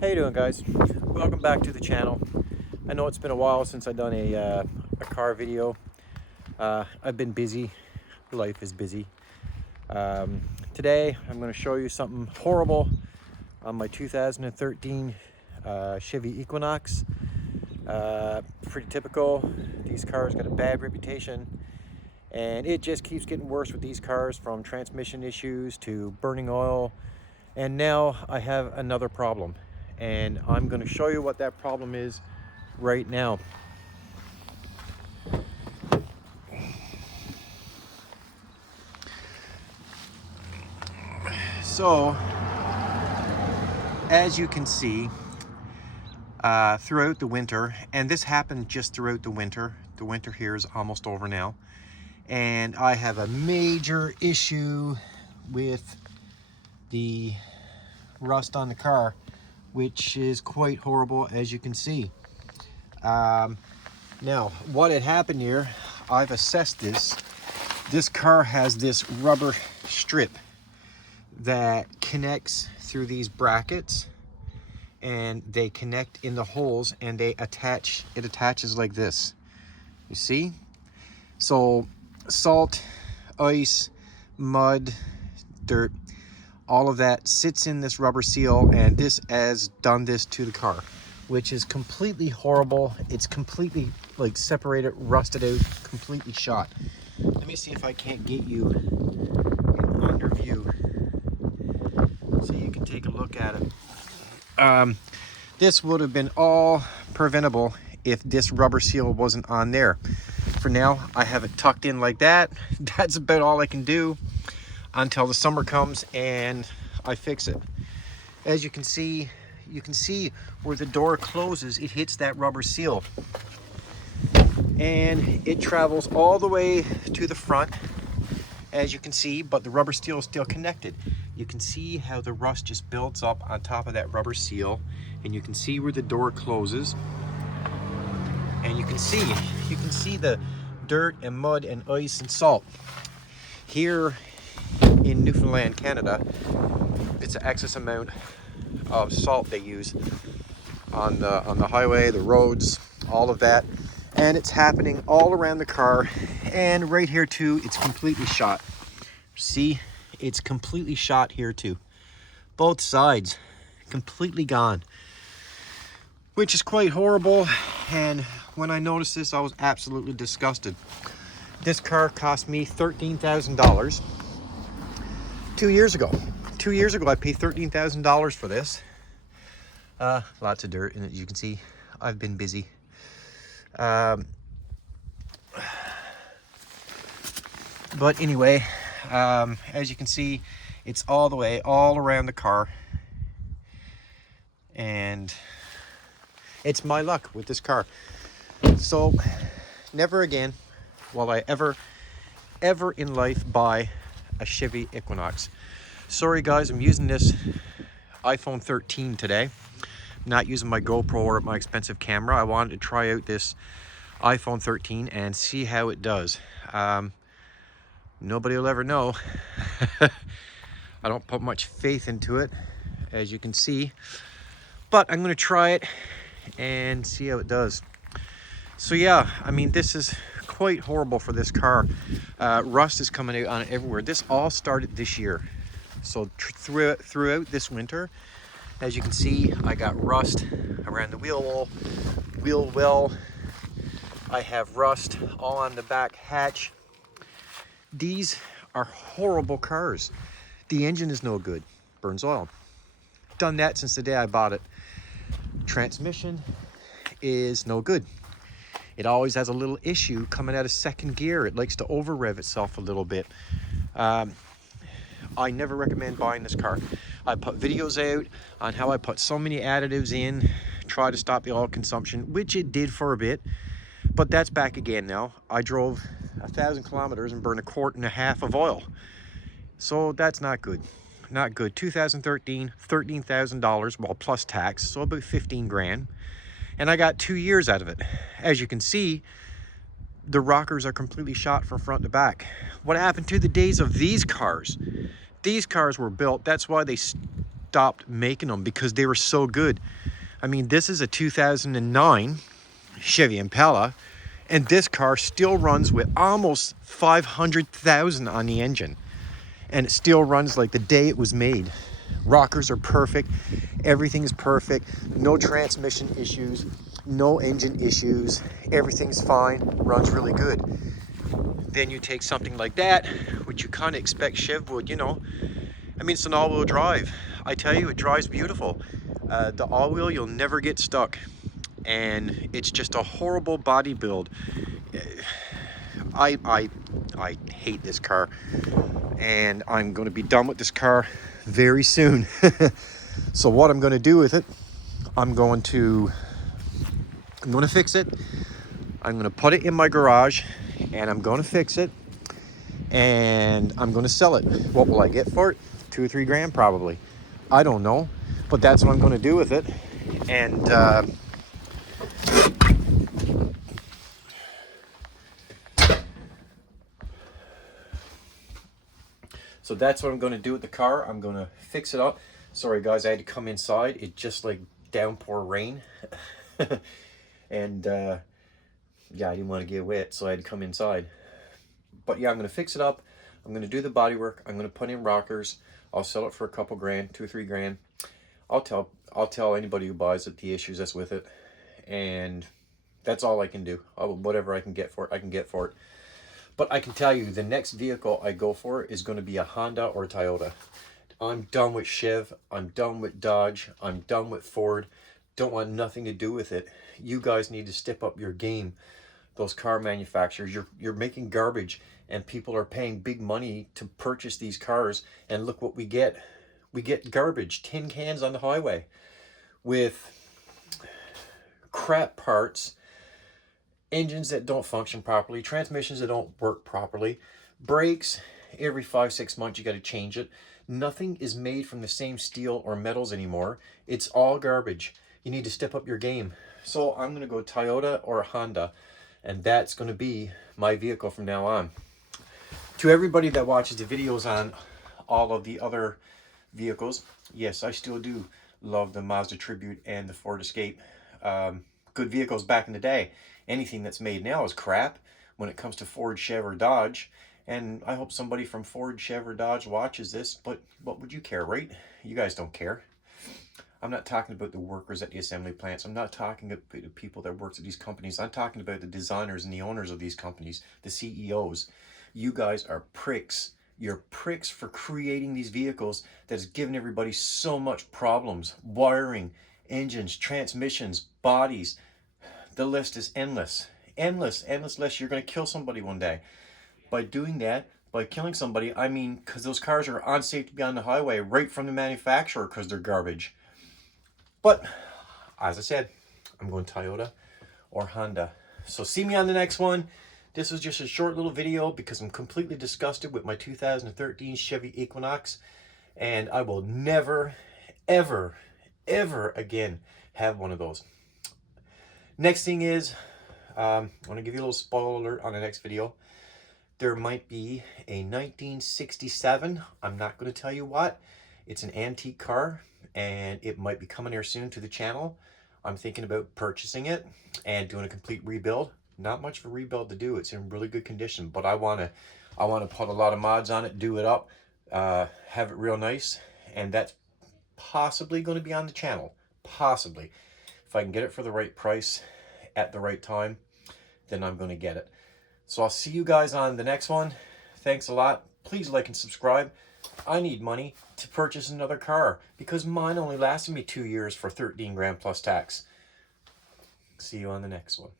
How you doing, guys? Welcome back to the channel. I know it's been a while since I've done a car video. I've been busy. Life is busy. Today I'm going to show you something horrible on my 2013 Chevy Equinox. Pretty typical. These cars got a bad reputation, and it just keeps getting worse with these cars, from transmission issues to burning oil. And now I have another problem, and I'm going to show you what that problem is right now. So, as you can see, throughout the winter, and this happened just throughout the winter here is almost over now, and I have a major issue with the rust on the car, which is quite horrible, as you can see. Now, what had happened here, I've assessed this. This car has this rubber strip that connects through these brackets, and they connect in the holes, and they attach. It attaches like this. You see? So salt, ice, mud, dirt, all of that sits in this rubber seal, and this has done this to the car, which is completely horrible. It's completely like separated, rusted out, completely shot. Let me see if I can't get you in under view so you can take a look at it. This would have been all preventable if this rubber seal wasn't on there. For now, I have it tucked in like that. That's about all I can do until the summer comes and I fix it. As you can see where the door closes, it hits that rubber seal, and it travels all the way to the front, as you can see, but the rubber seal is still connected. You can see how the rust just builds up on top of that rubber seal, and you can see where the door closes, and you can see the dirt and mud and ice and salt. Here in Newfoundland, Canada, it's an excess amount of salt they use on the highway, the roads, all of that, and it's happening all around the car, and right here too. It's completely shot. See, it's completely shot here too. Both sides completely gone, which is quite horrible. And when I noticed this, I was absolutely disgusted. This car cost me $13,000 2 years ago. 2 years ago, I paid $13,000 for this. Lots of dirt, and as you can see, I've been busy. But anyway, as you can see, it's all around the car, and it's my luck with this car. So never again will I ever in life buy a Chevy Equinox. Sorry guys, I'm using this iPhone 13 today. I'm not using my GoPro or my expensive camera. I wanted to try out this iPhone 13 and see how it does. Nobody will ever know. I don't put much faith into it, as you can see, but I'm going to try it and see how it does. So yeah, I mean, this is quite horrible for this car. Rust is coming out on it everywhere. This all started this year. So throughout this winter, as you can see, I got rust around the wheel well. I have rust all on the back hatch. These are horrible cars. The engine is no good, burns oil. Done that since the day I bought it. Transmission is no good. It always has a little issue coming out of second gear. It likes to over rev itself a little bit. I never recommend buying this car. I put videos out on how I put so many additives in, try to stop the oil consumption, which it did for a bit, but that's back again now. I drove 1,000 kilometers and burned 1.5 quarts of oil. So that's not good. Not good. 2013, $13,000, well, plus tax, so about 15 grand. And I got 2 years out of it. As you can see, the rockers are completely shot from front to back. What happened to the days of these cars? These cars were built, that's why they stopped making them because they were so good. I mean, this is a 2009 Chevy Impala, and this car still runs with almost 500,000 on the engine. And it still runs like the day it was made. Rockers are perfect. Everything is perfect. No transmission issues, no engine issues. Everything's fine, runs really good. Then you take something like that, which you kind of expect Chev would, you know. I mean, it's an all-wheel drive. I tell you, it drives beautiful. The all-wheel, you'll never get stuck. And it's just a horrible body build. I hate this car, and I'm going to be done with this car very soon. So what I'm going to do with it, I'm going to fix it. I'm going to put it in my garage, and I'm going to fix it, and I'm going to sell it. What will I get for it? 2 or 3 grand probably. I don't know, but that's what I'm going to do with it. And so that's what I'm going to do with the car. I'm going to fix it up. Sorry guys, I had to come inside. It just like downpour rain. And yeah, I didn't want to get wet, so I had to come inside. But yeah, I'm going to fix it up. I'm going to do the body work. I'm going to put in rockers. I'll sell it for a couple grand, 2 or 3 grand. I'll tell anybody who buys it the issues that's with it. And that's all I can do. Whatever I can get for it, I can get for it. But I can tell you, the next vehicle I go for is going to be a Honda or a Toyota. I'm done with Chev. I'm done with Dodge. I'm done with Ford. Don't want nothing to do with it. You guys need to step up your game. Those car manufacturers, you're making garbage, and people are paying big money to purchase these cars. And look what we get. We get garbage, tin cans on the highway with crap parts, engines that don't function properly, transmissions that don't work properly, brakes, every 5-6 months you got to change it. Nothing is made from the same steel or metals anymore. It's all garbage. You need to step up your game. So I'm going to go Toyota or Honda, and that's going to be my vehicle from now on. To everybody that watches the videos on all of the other vehicles, yes, I still do love the Mazda Tribute and the Ford Escape. Good vehicles back in the day. Anything that's made now is crap when it comes to Ford, Chev, or Dodge. And I hope somebody from Ford, Chev, or Dodge watches this, but what would you care, right? You guys don't care. I'm not talking about the workers at the assembly plants. I'm not talking about the people that work at these companies. I'm talking about the designers and the owners of these companies, the CEOs. You guys are pricks. You're pricks for creating these vehicles that has given everybody so much problems. Wiring, engines, transmissions, bodies. The list is endless. Endless list. You're going to kill somebody one day. By doing that, by killing somebody, I mean because those cars are unsafe to be on the highway right from the manufacturer because they're garbage. But, as I said, I'm going Toyota or Honda. So see me on the next one. This was just a short little video because I'm completely disgusted with my 2013 Chevy Equinox. And I will never, ever, ever again have one of those. Next thing is, I want to give you a little spoiler alert on the next video. There might be a 1967. I'm not going to tell you what. It's an antique car, and it might be coming here soon to the channel. I'm thinking about purchasing it and doing a complete rebuild. Not much of a rebuild to do. It's in really good condition, but I want to put a lot of mods on it, do it up, have it real nice, and that's possibly going to be on the channel. Possibly. If I can get it for the right price at the right time, then I'm going to get it. So I'll see you guys on the next one. Thanks a lot. Please like and subscribe. I need money to purchase another car because mine only lasted me 2 years for 13 grand plus tax. See you on the next one.